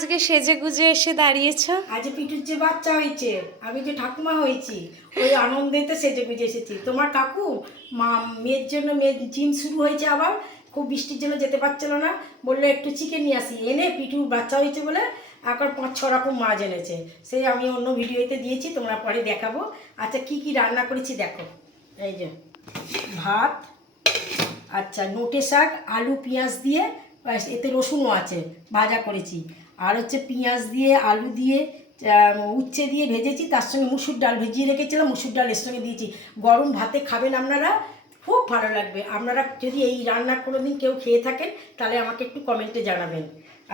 আজকে সেজে গুজে এসে দাঁড়িয়েছো? আজ পিটুর যে বাচ্চা হয়েছে, আমি যে ঠাকুমা হয়েছি, ওই আনন্দেতে সেজে গুজে এসেছি। তোমার কাকু মেয়ের জন্য, মেয়ের জিম শুরু হয়েছে আবার, খুব বৃষ্টির জন্য যেতে পারছিল না, বললো একটু চিকেন নিয়ে আসি, এনে পিটুর বাচ্চা হয়েছে বলে এখন 5-6 রকম মাছ এনেছে। সেই আমি অন্য ভিডিওতে দিয়েছি, তোমরা পরে দেখাবো। আচ্ছা কি কি রান্না করেছি দেখো। এই যে ভাত, আচ্ছা নোটে শাক, আলু পেঁয়াজ দিয়ে, এতে রসুনও আছে, ভাজা করেছি। আর হচ্ছে পেঁয়াজ দিয়ে, আলু দিয়ে, উচ্ছে দিয়ে ভেজেছি, তার সঙ্গে মুসুর ডাল ভিজিয়ে রেখেছিলাম, মুসুর ডাল এর সঙ্গে দিয়েছি। গরম ভাতে খাবেন আপনারা, খুব ভালো লাগবে। আপনারা যদি এই রান্না কোনো দিন কেউ খেয়ে থাকেন তাহলে আমাকে একটু কমেন্টে জানাবেন।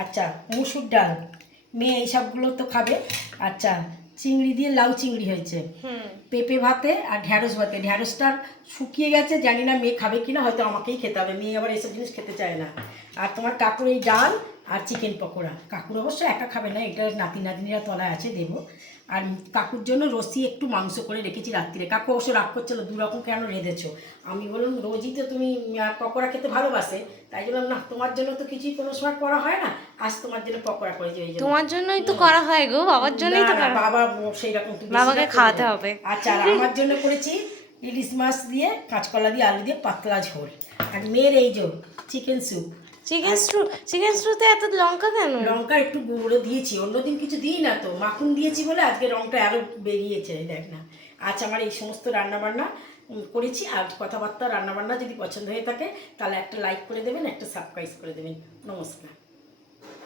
আচ্ছা মুসুর ডাল, মেয়ে এইসবগুলো তো খাবে। আচ্ছা চিংড়ি দিয়ে লাউ চিংড়ি হয়েছে, পেঁপে ভাতে আর ঢ্যাঁড়স ভাতে। ঢ্যাঁড়সটা শুকিয়ে গেছে, জানি না মেয়ে খাবে কিনা, হয়তো আমাকেই খেতে হবে, মেয়ে আবার এইসব জিনিস খেতে চায় না। আর তোমার কাকুর এই ডাল আর চিকেন পকোড়া, কাকুর অবশ্য একা খাবে না, এটা নাতি নাতনিরা তলায় আছে, দেবো। আর কাকুর জন্য রসি একটু মাংস করে রেখেছি রাত্রিরে। কাকু অবশ্য রাগ করছিল, 2 রকম কেন রেঁধেছো। আমি বললাম রোজই তো তুমি পকোড়া খেতে ভালোবাসে, তাই বললাম না তোমার জন্য তো কিছুই কোনো সময় করা হয় না, আজ তোমার জন্য পকোড়া করেছি। ওই জন্য তোমার জন্যই তো করা হয় গো, বাবার জন্যই তো করা। বাবা সেই রকম বাবাকে খাওয়াতে হবে। আচ্ছা আর আমার জন্য করেছি ইলিশ মাছ দিয়ে, কাঁচকলা দিয়ে, আলু দিয়ে পাতলা ঝোল। আর মেয়ের এই যে চিকেন স্যুপ। চিকেন স্টুতে এত লঙ্কা কেন? লঙ্কা একটু গুঁড়ো দিয়েছি, অন্যদিন কিছু দিই না তো, মাখন দিয়েছি বলে আজকে রংটা আরও বেরিয়েছে, দেখ না। আচ্ছা আমার এই সমস্ত রান্নাবান্না করেছি। আর কথাবার্তা রান্নাবান্না যদি পছন্দ হয়ে থাকে তাহলে একটা লাইক করে দেবেন, একটা সাবস্ক্রাইব করে দেবেন। নমস্কার।